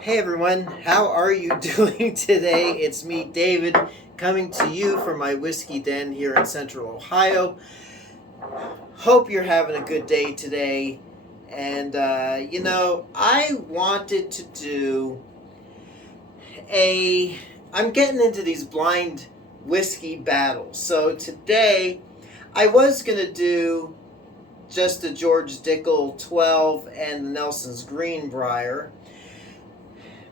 Hey everyone, how are you doing today? It's me, David, coming to you from my whiskey den here in Central Ohio. Hope you're having a good day today. And, I wanted to do I'm getting into these blind whiskey battles. So today, I was going to do just the George Dickel 12 and the Nelson's Green Briar.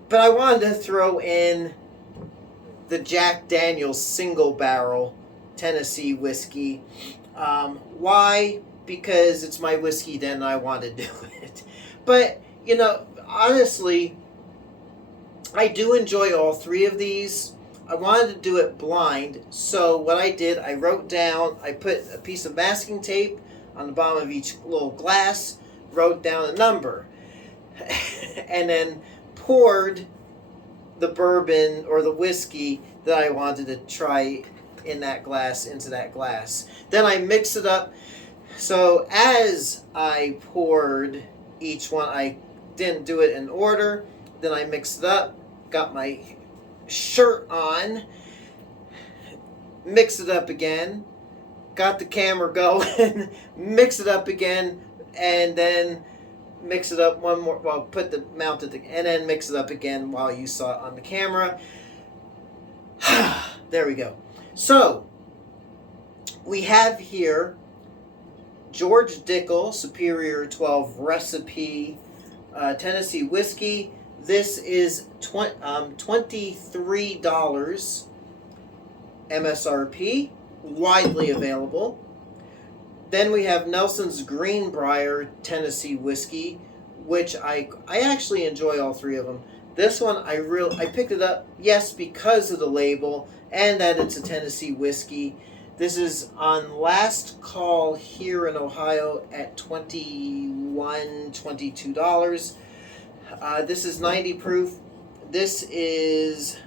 But I wanted to throw in the Jack Daniel's single barrel Tennessee whiskey. Why? Because it's my whiskey den and I want to do it. But, honestly, I do enjoy all three of these. I wanted to do it blind, so what I did, I wrote down, I put a piece of masking tape on the bottom of each little glass, wrote down a number, and then poured the bourbon or the whiskey that I wanted to try in that glass into that glass. Then I mix it up. So as I poured each one, I didn't do it in order. Then I mixed it up, got my shirt on, mixed it up again, got the camera going, mix it up again, and then mix it up one more, well, put the mounted, and then mix it up again while you saw it on the camera. There we go. So, we have here George Dickel Superior 12 Recipe Tennessee Whiskey. This is $23 MSRP, widely available. Then we have Nelson's Green Briar Tennessee Whiskey, which I actually enjoy all three of them. This one I picked it up, yes, because of the label and that it's a Tennessee whiskey. This is on last call here in Ohio at $22. This is 90 proof. This is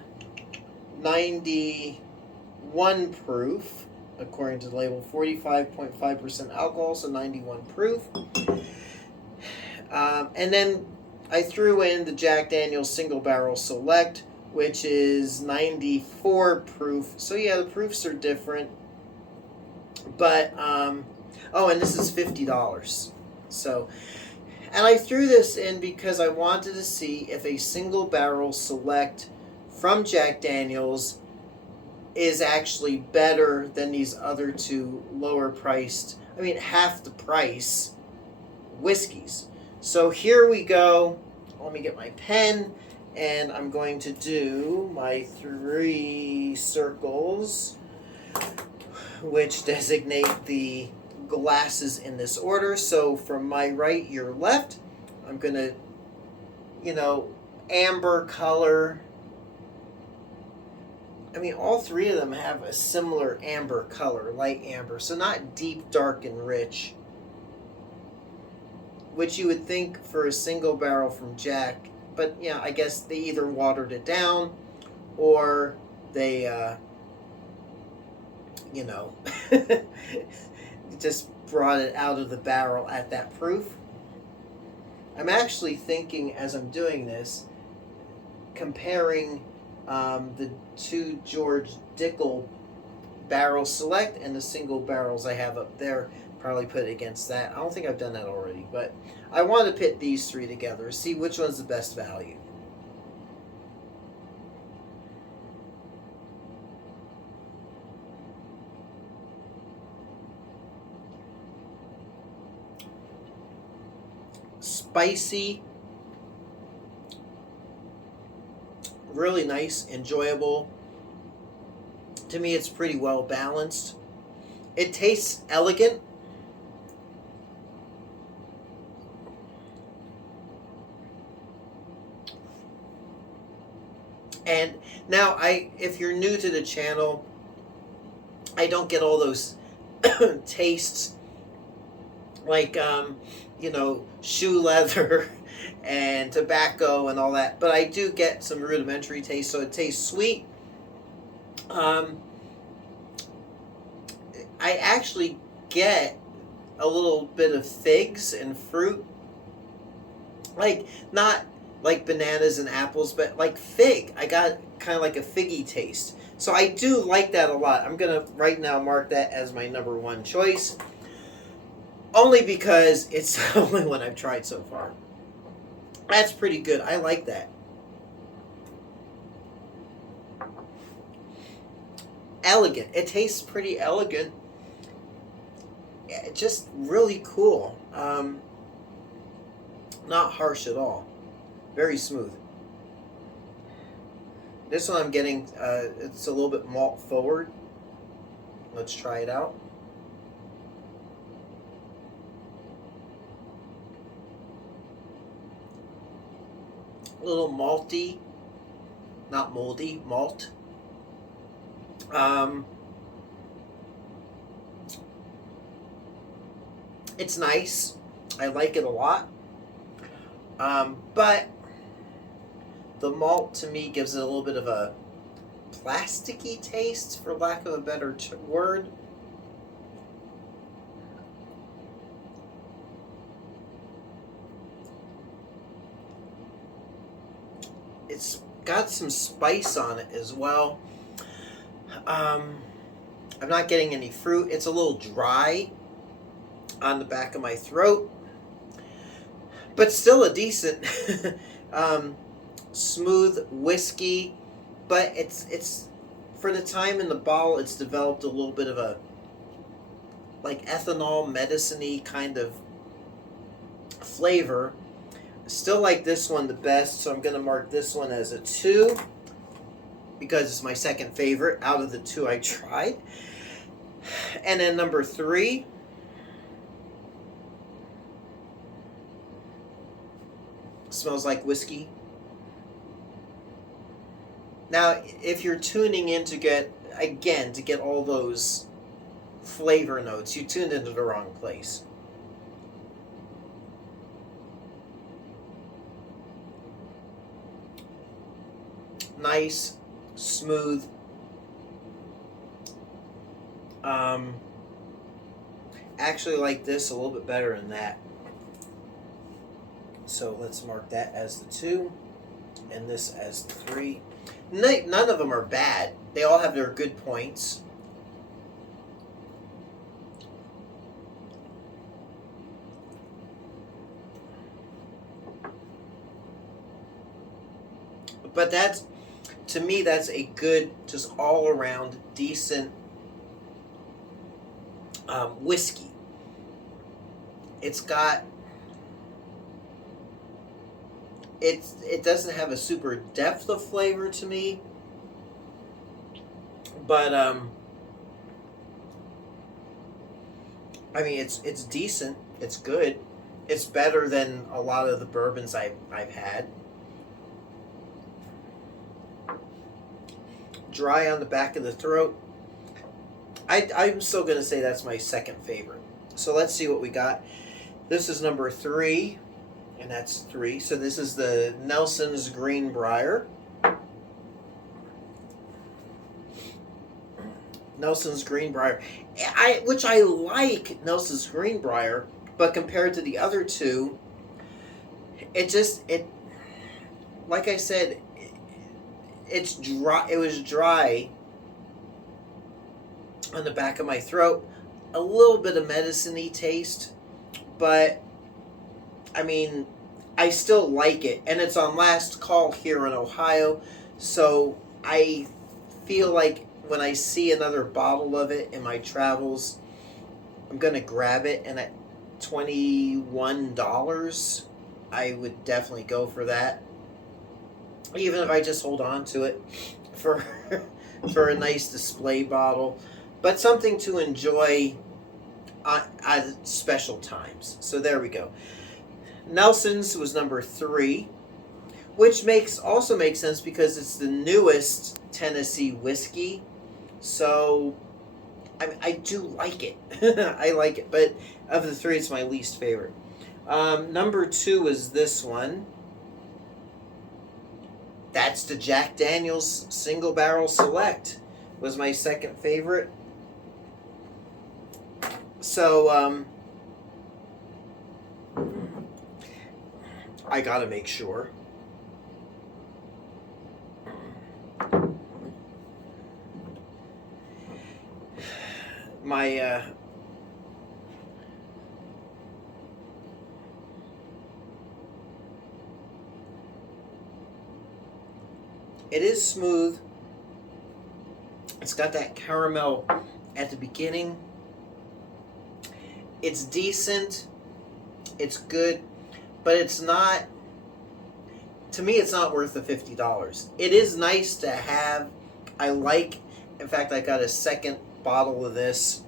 91 proof, according to the label. 45.5% alcohol, so 91 proof. And then I threw in the Jack Daniel's Single Barrel Select, which is 94 proof. So yeah, the proofs are different. But, and this is $50. So, and I threw this in because I wanted to see if a Single Barrel Select from Jack Daniel's is actually better than these other two lower priced, half the price whiskeys. So here we go. Let me get my pen, and I'm going to do my 3 circles, which designate the glasses in this order. So from my right, your left, I'm going to, amber color. All three of them have a similar amber color, light amber. So not deep, dark, and rich, which you would think for a single barrel from Jack. But, I guess they either watered it down or they, just brought it out of the barrel at that proof. I'm actually thinking, as I'm doing this, comparing the two George Dickel Barrel Select and the single barrels I have up there. Probably put it against that. I don't think I've done that already, but I want to pit these three together, see which one's the best value. Spicy, really nice, enjoyable. To me, it's pretty well balanced. It tastes elegant. And now, if you're new to the channel, I don't get all those tastes like, shoe leather and tobacco and all that. But I do get some rudimentary taste, so it tastes sweet. I actually get a little bit of figs and fruit. Like, not like bananas and apples, but like fig. I got kind of like a figgy taste. So I do like that a lot. I'm going to right now mark that as my number one choice. Only because it's the only one I've tried so far. That's pretty good. I like that. Elegant. It tastes pretty elegant. Just really cool. Not harsh at all. Very smooth. This one I'm getting, it's a little bit malt forward. Let's try it out. A little malty, not moldy, malt. It's nice. I like it a lot. But the malt to me gives it a little bit of a plasticky taste, for lack of a better word. It's got some spice on it as well. I'm not getting any fruit. It's a little dry on the back of my throat, but still a decent smooth whiskey. But it's for the time in the bottle, it's developed a little bit of a like ethanol medicine-y kind of flavor. Still like this one the best, so I'm going to mark this one as a 2 because it's my second favorite out of the 2 I tried. And then number 3, smells like whiskey. Now, if you're tuning in to get all those flavor notes, you tuned into the wrong place. Nice, smooth. Actually like this a little bit better than that. So let's mark that as the 2 and this as the 3. None of them are bad. They all have their good points. But that's, to me, that's a good, just all around decent whiskey. It's got, it doesn't have a super depth of flavor to me, but I mean it's decent. It's good. It's better than a lot of the bourbons I've had. Dry on the back of the throat. I'm still going to say that's my second favorite. So let's see what we got. This is number 3, and that's 3. So this is the Nelson's Green Briar. Nelson's Green Briar. Which I like Nelson's Green Briar, but compared to the other 2, it like I said, it's dry. It was dry on the back of my throat. A little bit of medicine-y taste, but I mean, I still like it. And it's on last call here in Ohio, so I feel like when I see another bottle of it in my travels, I'm going to grab it. And at $21, I would definitely go for that. Even if I just hold on to it for for a nice display bottle, but something to enjoy at special times. So there we go. Nelson's was number 3, which also makes sense because it's the newest Tennessee whiskey. So I do like it. I like it, but of the 3, it's my least favorite. Number 2 is this one. That's the Jack Daniel's Single Barrel Select. Was my second favorite. So, I gotta make sure. my it is smooth. It's got that caramel at the beginning. It's decent. It's good, but it's not, to me, it's not worth the $50. It is nice to have. I like, in fact, I got a second bottle of this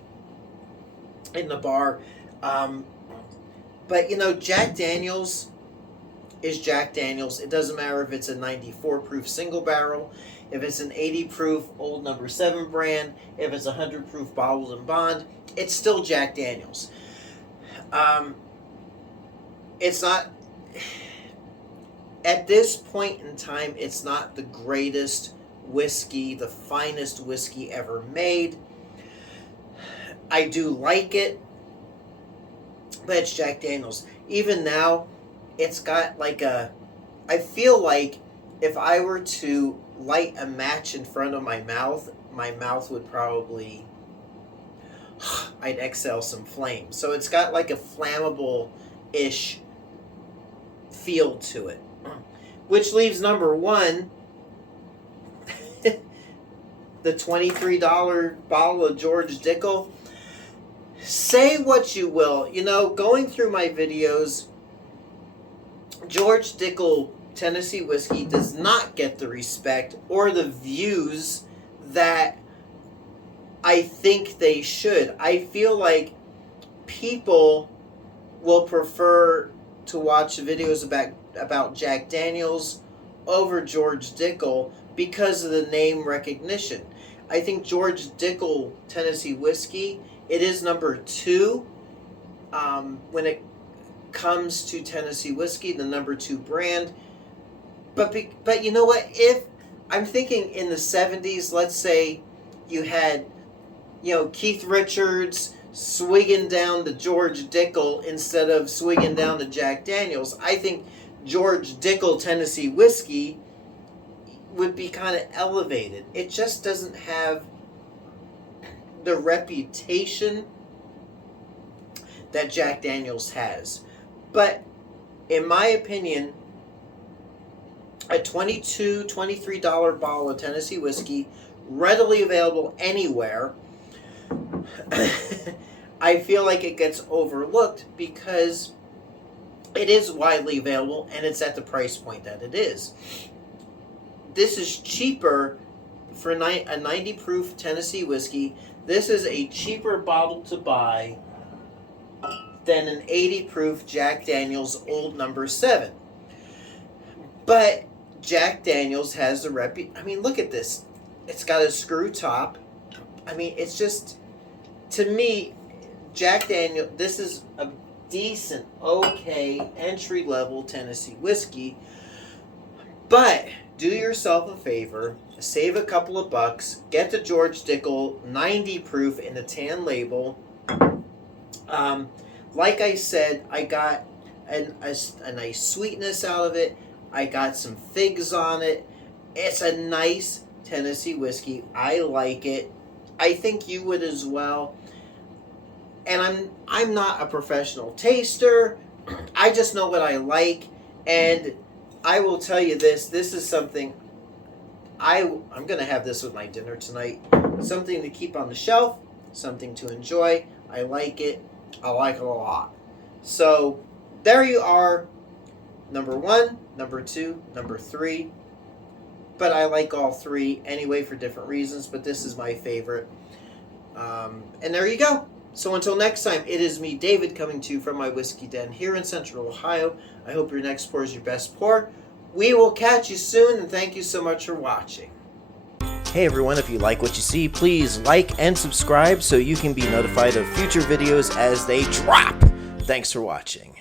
in the bar. But, you know, Jack Daniels is Jack Daniels. It doesn't matter if it's a 94 proof single barrel, if it's an 80 proof Old No. 7 brand, if it's 100 proof bottled and bond, it's still Jack Daniels. It's not, at this point in time, it's not the greatest whiskey, the finest whiskey ever made. I do like it, but it's Jack Daniels. Even now, it's got like a, I feel like if I were to light a match in front of my mouth would probably, I'd exhale some flame. So it's got like a flammable-ish feel to it. Which leaves number one, the $23 bottle of George Dickel. Say what you will. You know, going through my videos, George Dickel Tennessee whiskey does not get the respect or the views that I think they should. I feel like people will prefer to watch videos about Jack Daniels over George Dickel because of the name recognition. I think George Dickel Tennessee whiskey, it is number 2 when it comes to Tennessee whiskey, the number 2 brand. But you know what? If I'm thinking in the 70s, let's say you had, you know, Keith Richards swigging down to George Dickel instead of swigging down to Jack Daniels, I think George Dickel Tennessee whiskey would be kind of elevated. It just doesn't have the reputation that Jack Daniels has. But in my opinion, a $22, $23 bottle of Tennessee whiskey, readily available anywhere, I feel like it gets overlooked because it is widely available and it's at the price point that it is. This is cheaper for a 90 proof Tennessee whiskey. This is a cheaper bottle to buy than an 80 proof Jack Daniels Old No. 7. But Jack Daniels has the I mean, look at this. It's got a screw top. I mean, it's just, to me, Jack Daniels, this is a decent, okay, entry-level Tennessee whiskey. But do yourself a favor, save a couple of bucks, get the George Dickel 90 proof in the tan label. Like I said, I got a nice sweetness out of it. I got some figs on it. It's a nice Tennessee whiskey. I like it. I think you would as well. And I'm not a professional taster. I just know what I like. And I will tell you this. This is something I'm going to have this with my dinner tonight. Something to keep on the shelf. Something to enjoy. I like it. I like it a lot. So there you are. Number 1, number 2, number 3. But I like all 3 anyway for different reasons. But this is my favorite. And there you go. So until next time, it is me, David, coming to you from my whiskey den here in Central Ohio. I hope your next pour is your best pour. We will catch you soon, and thank you so much for watching. Hey everyone, if you like what you see, please like and subscribe so you can be notified of future videos as they drop. Thanks for watching.